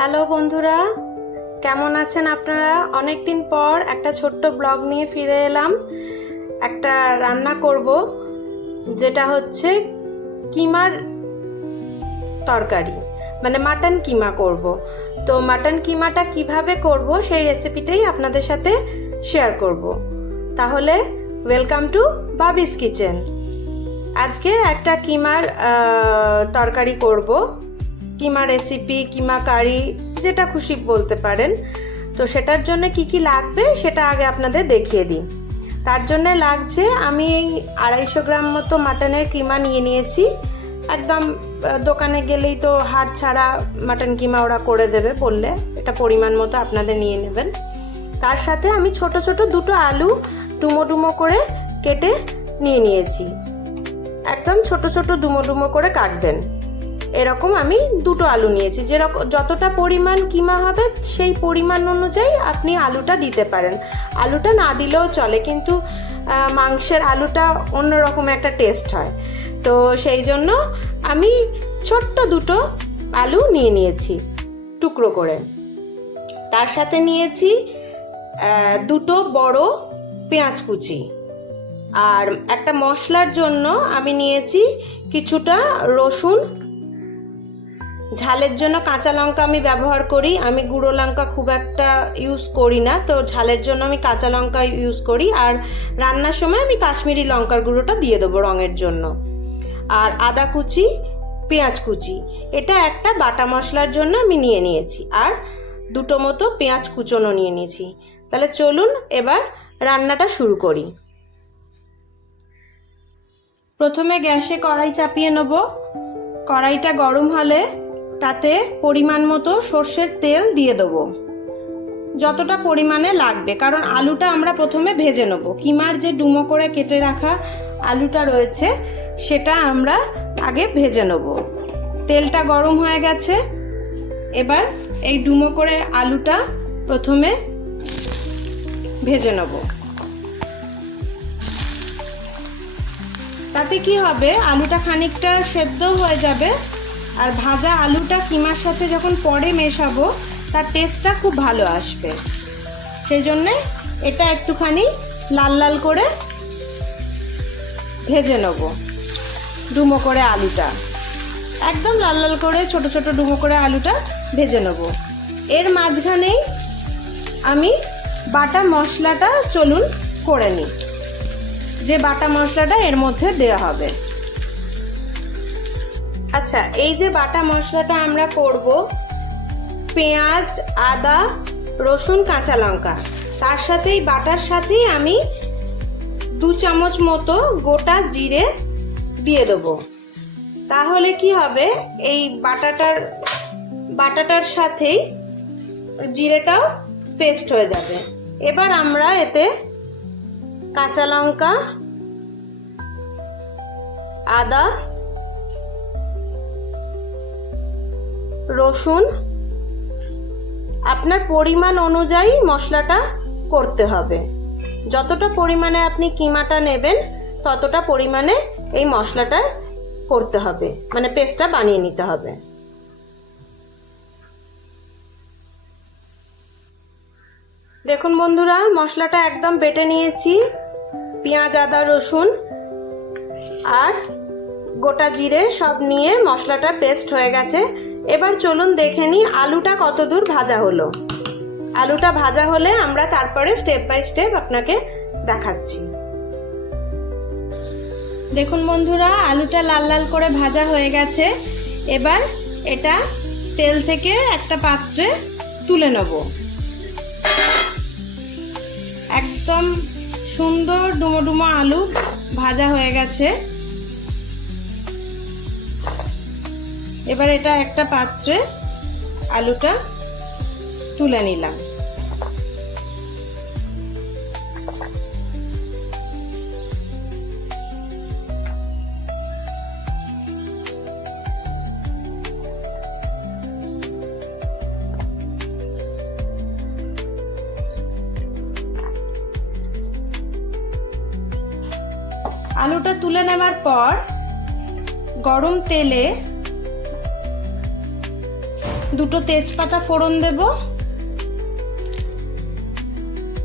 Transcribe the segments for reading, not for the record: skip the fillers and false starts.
Hello বন্ধুরা, কেমন আছেন আপনারা? অনেক দিন পর একটা ছোট্ট ব্লগ নিয়ে ফিরে এলাম। একটা রান্না করব, যেটা হচ্ছে কিমার তরকারি, মানে মাটন কিমা করব। তো মাটন কিমাটা কিভাবে করব সেই রেসিপিটাই আপনাদের সাথে শেয়ার করব। তাহলে ওয়েলকাম টু বাবিস কিচেন। আজকে একটা কিমার তরকারি করব, কিমা রেসিপি, কিমা কারি, যেটা খুশি বলতে পারেন। তো সেটার জন্য কি কি লাগবে সেটা আগে আপনাদের দেখিয়ে দিই। তার জন্য লাগছে, আমি এই 250 গ্রাম মতো মাটনের কিমা নিয়ে নিয়েছি। একদম দোকানে গেলেই তো হাড় ছাড়া মাটন কিমা ওরা করে দেবে বললে, এটা পরিমাণ মতো আপনাদের নিয়ে নেবেন। তার সাথে আমি ছোট ছোট দুটো আলু ডুমো ডুমো করে কেটে নিয়ে নিয়েছি। একদম ছোট ছোট ডুমো ডুমো করে কাটবেন। এরকম আমি দুটো আলু নিয়েছি। যেরকম যতটা পরিমাণ কিমা হবে সেই পরিমাণ অনুযায়ী আপনি আলুটা দিতে পারেন। আলুটা না দিলেও চলে, কিন্তু মাংসের আলুটা অন্যরকম একটা টেস্ট হয়। তো সেই জন্য আমি ছোট্ট দুটো আলু নিয়ে নিয়েছি টুকরো করে। তার সাথে নিয়েছি দুটো বড় পেঁয়াজ কুচি। আর একটা মশলার জন্য আমি নিয়েছি কিছুটা রসুন। ঝালের জন্য কাঁচা লঙ্কা আমি ব্যবহার করি, আমি গুঁড়ো লঙ্কা খুব একটা ইউজ করি না, তো ঝালের জন্য আমি কাঁচা লঙ্কা ইউজ করি। আর রান্নার সময় আমি কাশ্মীরি লঙ্কার গুঁড়োটা দিয়ে দেবো রঙের জন্য। আর আদা কুচি, পেঁয়াজ কুচি, এটা একটা বাটা মশলার জন্য আমি নিয়ে নিয়েছি। আর দুটো মতো পেঁয়াজ কুচোনো নিয়ে নিয়েছি। তাহলে চলুন এবার রান্নাটা শুরু করি। প্রথমে গ্যাসে কড়াই চাপিয়ে নেব। কড়াইটা গরম হলে তাতে পরিমাণ মতো সর্ষের তেল দিয়ে দেবো, যতটা পরিমাণে লাগবে, কারণ আলুটা আমরা প্রথমে ভেজে নেব। কিমার যে ডুমো করে কেটে রাখা আলুটা রয়েছে সেটা আমরা আগে ভেজে নেব। তেলটা গরম হয়ে গেছে, এবার এই ডুমো করে আলুটা প্রথমে ভেজে নেব। তাতে কি হবে, আলুটা খানিকটা সেদ্ধ হয়ে যাবে। আর ভাজা আলুটা কিমার সাথে যখন পরে মেশাবো তার টেস্টটা খুব ভালো আসবে। সেই জন্যে এটা একটুখানি লাল লাল করে ভেজে নেব। ডুমো করে আলুটা একদম লাল লাল করে ছোট ছোট ডুমো করে আলুটা ভেজে নেব। এর মাঝখানেই আমি বাটা মশলাটা চলুন করে নিই, যে বাটা মশলাটা এর মধ্যে দেওয়া হবে। আচ্ছা, এই যে বাটা মশলাটা আমরা করব, পেঁয়াজ, আদা, রসুন, কাঁচা লঙ্কা, তার সাথেই বাটার সাথেই আমি 2 চামচ মতো গোটা জিরে দিয়ে দেবো। তাহলে কি হবে, এই বাটাটার সাথেই জিরেটাও পেস্ট হয়ে যাবে। এবার আমরা এতে কাঁচা লঙ্কা, আদা, রসুন, আপনার পরিমাণ অনুযায়ী মশলাটা করতে হবে। যতটা পরিমাণে আপনি কিমাটা নেবেন ততটা পরিমাণে এই মশলাটা করতে হবে, মানে পেস্টটা বানিয়ে নিতে হবে। দেখুন বন্ধুরা, মশলাটা একদম বেটে নিয়েছি। পেঁয়াজ, আদা, রসুন আর গোটা জিরে সব নিয়ে মশলাটা পেস্ট হয়ে গেছে। এবার চলুন দেখে নিই আলুটা কত দূর ভাজা হলো। আলুটা ভাজা হলে আমরা তারপরে স্টেপ বাই স্টেপ আপনাকে দেখাচ্ছি। দেখুন বন্ধুরা, আলুটা লাল লাল করে ভাজা হয়ে গেছে। এবার এটা তেল থেকে একটা পাত্রে তুলে নেব। একদম সুন্দর ডুমো ডুমো আলু ভাজা হয়ে গেছে। এবার এটা একটা পাত্রে আলুটা তুলে নিলাম। আলুটা তুলে নেওয়ার পর গরম তেলে দুটো তেজপাতা ফোড়ন দেব,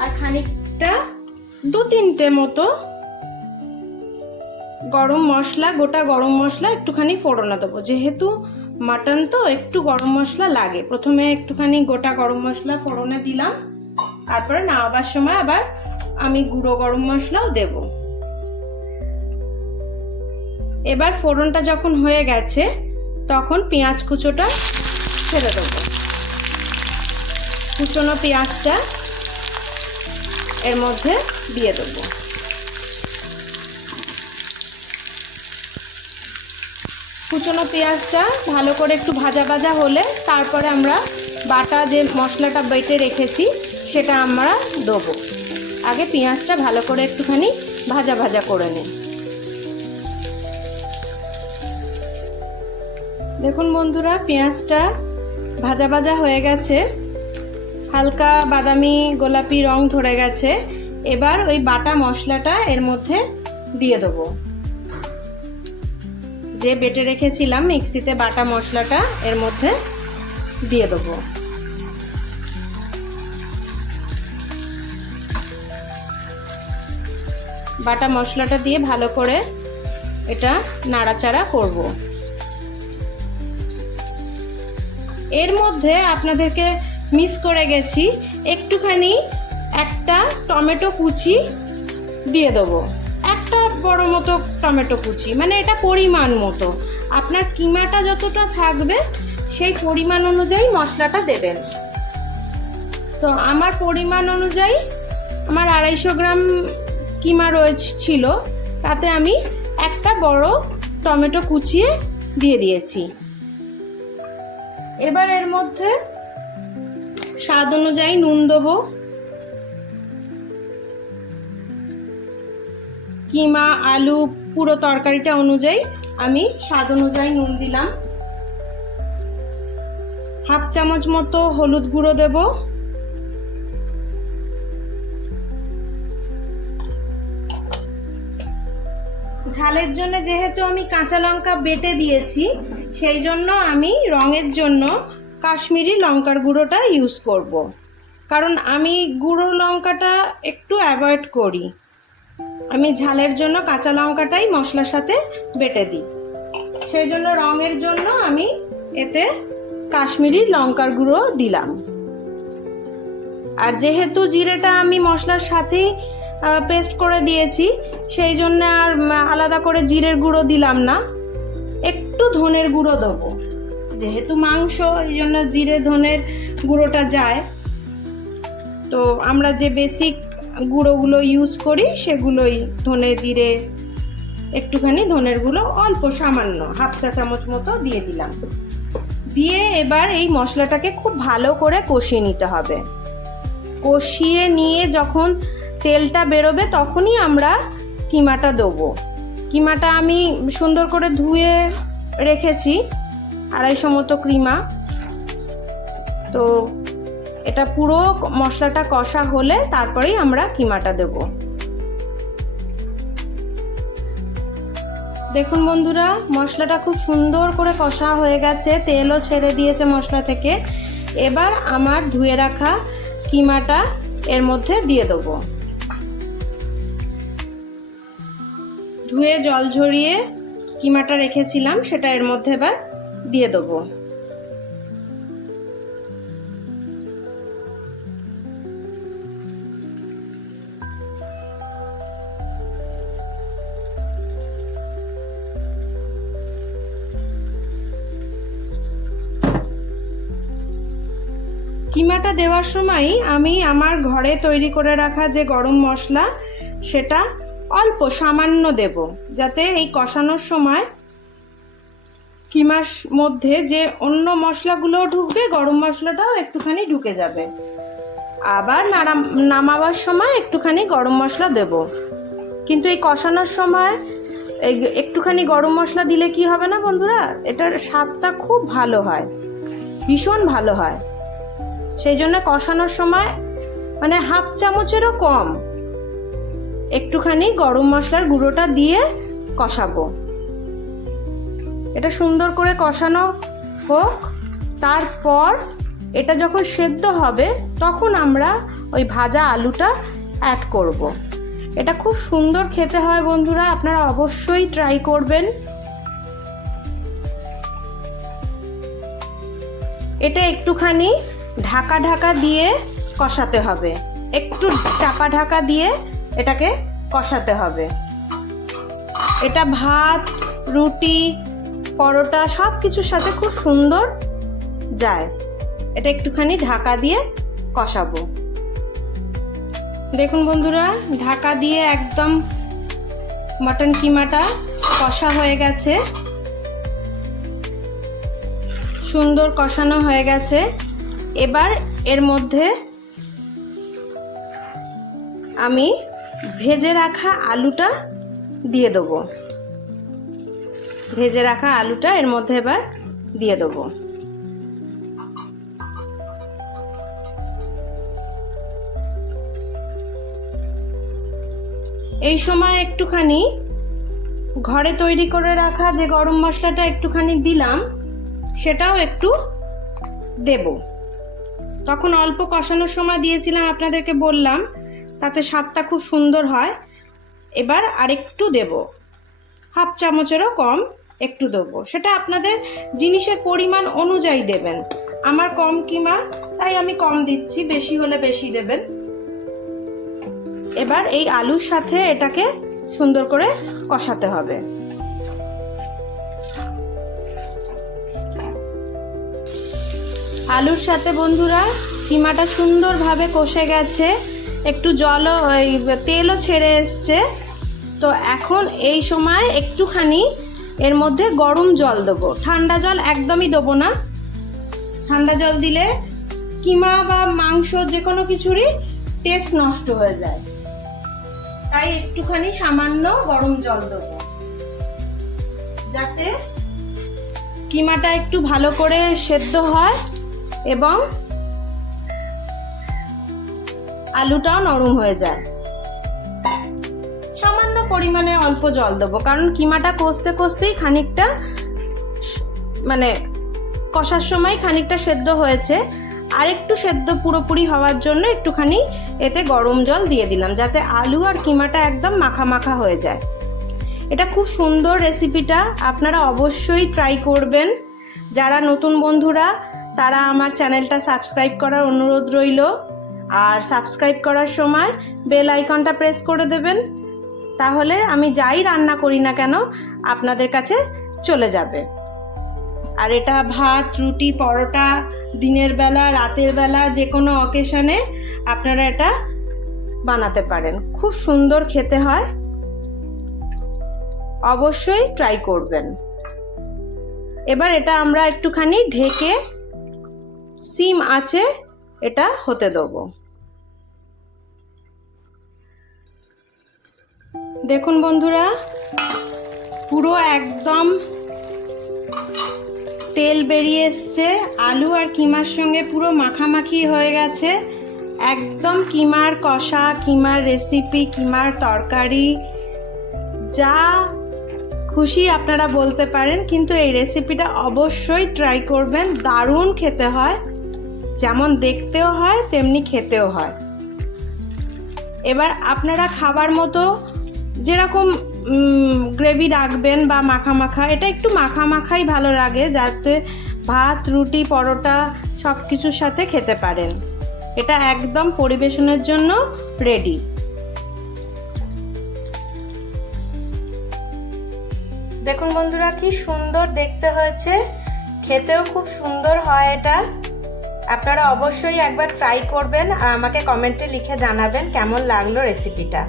আর খানিকটা 2-3টে মতো গরম মশলা, গোটা গরম মশলা একটুখানি ফোড়নে দেবো। যেহেতু মাটন তো একটু গরম মশলা লাগে। প্রথমে একটুখানি গোটা গরম মশলা ফোড়নে দিলাম, তারপরে নামাবার সময় আবার আমি গুঁড়ো গরম মশলাও দেব। এবার ফোড়নটা যখন হয়ে গেছে তখন পেঁয়াজ কুচোটা ছেড়ে দেবো। কুচোনো পেঁয়াজটা এর মধ্যে দিয়ে দেবো। কুচোনো পেঁয়াজটা ভালো করে একটু ভাজা ভাজা হলে তারপরে আমরা বাটা যে মশলাটা বেটে রেখেছি সেটা আমরা দেবো। আগে পেঁয়াজটা ভালো করে একটুখানি ভাজা ভাজা করে নিই। দেখুন বন্ধুরা, পেঁয়াজটা ভাজা ভাজা হয়ে গেছে, হালকা বাদামি গোলাপি রং ধরে গেছে। এবার ওই বাটা মশলাটা এর মধ্যে দিয়ে দেবো। যে বেটে রেখেছিলাম মিক্সিতে বাটা মশলাটা এর মধ্যে দিয়ে দেবো। বাটা মশলাটা দিয়ে ভালো করে এটা নাড়াচাড়া করব। এর মধ্যে আপনাদেরকে মিস করে গেছি, একটুখানি একটা টমেটো কুচি দিয়ে দেবো। একটা বড় মতো টমেটো কুচি, মানে এটা পরিমাণ মতো। আপনার কিমাটা যতটা থাকবে সেই পরিমাণ অনুযায়ী মশলাটা দেবেন। তো আমার পরিমাণ অনুযায়ী আমার 250 গ্রাম কিমা ছিল, তাতে আমি একটা বড় টমেটো কুচিয়ে দিয়ে দিয়েছি। এবার এর মধ্যে স্বাদ অনুযায়ী নুন দেবো। কিমা আলু পুরো তরকারিটা অনুযায়ী আমি স্বাদ অনুযায়ী নুন দিলাম। 1/2 চামচ মতো হলুদ গুঁড়ো দেব। ঝালের জন্য যেহেতু আমি কাঁচা লঙ্কা বেটে দিয়েছি, সেই জন্য আমি রঙের জন্য কাশ্মীরি লঙ্কার গুঁড়োটা ইউজ করব। কারণ আমি গুঁড়ো লঙ্কাটা একটু অ্যাভয়েড করি। আমি ঝালের জন্য কাঁচা লঙ্কাটাই মশলার সাথে বেটে দিই। সেই জন্য রঙের জন্য আমি এতে কাশ্মীরি লঙ্কার গুঁড়ো দিলাম। আর যেহেতু জিরেটা আমি মশলার সাথেই পেস্ট করে দিয়েছি, সেই জন্য আর আলাদা করে জিরের গুঁড়ো দিলাম না। একটু ধনের গুঁড়ো দেবো, যেহেতু মাংস, এই জন্য জিরে ধনের গুঁড়োটা যায়। তো আমরা যে বেসিক গুঁড়োগুলো ইউজ করি সেগুলোই, ধনে জিরে, একটুখানি ধনের গুঁড়ো অল্প সামান্য 1/2 চা চামচ মতো দিয়ে দিলাম। দিয়ে এবার এই মশলাটাকে খুব ভালো করে কষিয়ে নিতে হবে। কষিয়ে নিয়ে যখন তেলটা বেরোবে তখনই আমরা কিমাটা দেবো। কিমাটা আমি সুন্দর করে ধুয়ে রেখেছি, 250 মতো কিমা। তো এটা পুরো মশলাটা কষা হলে তারপরেই আমরা কিমাটা দেব। দেখুন বন্ধুরা, মশলাটা খুব সুন্দর করে কষা হয়ে গেছে, তেলও ছেড়ে দিয়েছে মশলা থেকে। এবার আমার ধুয়ে রাখা কিমাটা এর মধ্যে দিয়ে দেব। ধুয়ে জল ঝরিয়ে কিমাটা রেখেছিলাম সেটা এর মধ্যে এবার দিয়ে দেবো। কিমাটা দেওয়ার সময় আমি আমার ঘরে তৈরি করে রাখা যে গরম মশলা সেটা অল্প সামান্য দেব, যাতে এই কষানোর সময় কিমার মধ্যে যে অন্য মশলাগুলো ঢুকবে, গরম মশলাটাও একটুখানি ঢুকে যাবে। আবার নামাবার সময় একটুখানি গরম মশলা দেব। কিন্তু এই কষানোর সময় একটুখানি গরম মশলা দিলে কি হবে না বন্ধুরা, এটার স্বাদটা খুব ভালো হয়, ভীষণ ভালো হয়। সেই জন্য কষানোর সময় মানে 1/2 চামচেরও কম একটুখানি গরম মশলার গুঁড়োটা দিয়ে কষাবো। এটা সুন্দর করে কষানো হোক, তারপর এটা যখন সেদ্ধ হবে তখন আমরা ওই ভাজা আলুটা অ্যাড করব। এটা খুব সুন্দর খেতে হয় বন্ধুরা, আপনারা অবশ্যই ট্রাই করবেন। এটা একটুখানি ঢাকা দিয়ে কষাতে হবে, একটু চাপা ঢাকা দিয়ে এটাকে কষাতে হবে। এটা ভাত, রুটি, পরোটা সব কিছুর সাথে খুব সুন্দর যায়। এটা একটুখানি ঢাকা দিয়ে কষাবো। দেখুন বন্ধুরা, ঢাকা দিয়ে একদম মটন কিমাটা কষা হয়ে গেছে, সুন্দর কষানো হয়ে গেছে। এবার এর মধ্যে আমি ভেজে রাখা আলুটা দিয়ে দেবো। ভেজে রাখা আলুটা এর মধ্যে এবার দিয়ে দেবো। এই সময় একটুখানি ঘরে তৈরি করে রাখা যে গরম মশলাটা একটুখানি দিলাম, সেটাও একটু দেব। তখন অল্প কষানোর সময় দিয়েছিলাম, আপনাদেরকে বললাম, তাতে স্বাদটা খুব সুন্দর হয়। এবার আরেকটু দেব, হাফ চামচেরও কম একটু দেবো। সেটা আপনাদের জিনিসের পরিমাণ অনুযায়ী দেবেন। আমার কম কিমা, তাই আমি কম দিচ্ছি, বেশি হলে বেশি দেবেন। এবার এই আলুর সাথে এটাকে সুন্দর করে কষাতে হবে। আলুর সাথে বন্ধুরা কিমাটা সুন্দরভাবে কষে গেছে, একটু তেলও ছেড়ে এসছে। তো এখন এই সময় একটুখানি এর মধ্যে গরম জল দেবো, ঠান্ডা জল একদমই দেবো না। ঠান্ডা জল দিলে কিমা বা মাংস যে কোনো কিছুরই টেস্ট নষ্ট হয়ে যায়, তাই একটুখানি সামান্য গরম জল দেবো, যাতে কিমাটা একটু ভালো করে সেদ্ধ হয় এবং আলুটাও নরম হয়ে যায়। সামান্য পরিমাণে অল্প জল দেবো, কারণ কিমাটা কষতেই খানিকটা কষার সময় খানিকটা সেদ্ধ হয়েছে, আর একটু সেদ্ধ পুরোপুরি হওয়ার জন্য একটুখানি এতে গরম জল দিয়ে দিলাম, যাতে আলু আর কিমাটা একদম মাখা মাখা হয়ে যায়। এটা খুব সুন্দর রেসিপিটা, আপনারা অবশ্যই ট্রাই করবেন। যারা নতুন বন্ধুরা তারা আমার চ্যানেলটা সাবস্ক্রাইব করার অনুরোধ রইল, আর সাবস্ক্রাইব করার সময় বেল আইকনটা প্রেস করে দেবেন, তাহলে আমি যাই রান্না করি না কেন আপনাদের কাছে চলে যাবে। আর এটা ভাত, রুটি, পরোটা, দিনের বেলা, রাতের বেলা, যে কোনো অকেশনে আপনারা এটা বানাতে পারেন। খুব সুন্দর খেতে হয়, অবশ্যই ট্রাই করবেন। এবার এটা আমরা একটুখানি ঢেকে সিম আঁচে এটা হতে দেবো। দেখুন বন্ধুরা, পুরো একদম তেল বেরিয়ে এসছে, আলু আর কিমার সঙ্গে পুরো মাখামাখি হয়ে গেছে। একদম কিমার কষা, কিমার রেসিপি, কিমার তরকারি, যা খুশি আপনারা বলতে পারেন, কিন্তু এই রেসিপিটা অবশ্যই ট্রাই করবেন। দারুণ খেতে হয়, যেমন দেখতেও হয় তেমনি খেতেও হয়। এবার আপনারা খাবার মতো যেরকম গ্রেভি রাখবেন বা মাখা মাখা, এটা একটু মাখা মাখাই ভালো লাগে, যাতে ভাত, রুটি, পরোটা সব কিছুর সাথে খেতে পারেন। এটা একদম পরিবেশনের জন্য রেডি। দেখুন বন্ধুরা, কি সুন্দর দেখতে হয়েছে, খেতেও খুব সুন্দর হয় এটা। আপনারা অবশ্যই একবার ট্রাই করবেন আর আমাকে কমেন্টে লিখে জানাবেন কেমন লাগলো রেসিপিটা।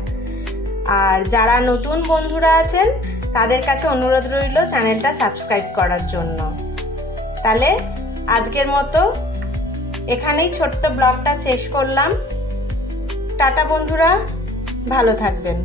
আর যারা নতুন বন্ধুরা আছেন তাদের কাছে অনুরোধ রইল চ্যানেলটা সাবস্ক্রাইব করার জন্য। তাহলে আজকের মতো এখানেই ছোট্ট ব্লগটা শেষ করলাম। টাটা বন্ধুরা, ভালো থাকবেন।